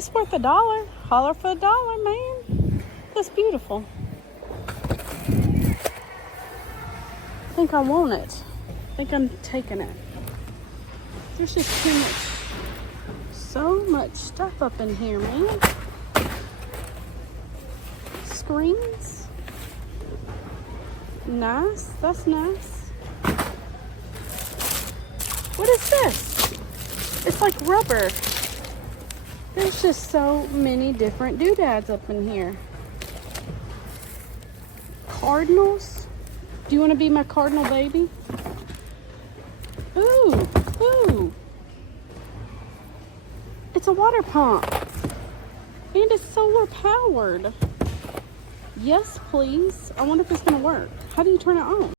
It's worth $1. Holler for $1, man. That's beautiful. I think I want it. I think I'm taking it. There's just too much, so much stuff up in here, man. Screens. Nice. That's nice. What is this? It's like rubber. There's just so many different doodads up in here. Cardinals. Do you want to be my cardinal baby? Ooh, ooh. It's a water pump. And it's solar powered. Yes, please. I wonder if it's going to work. How do you turn it on?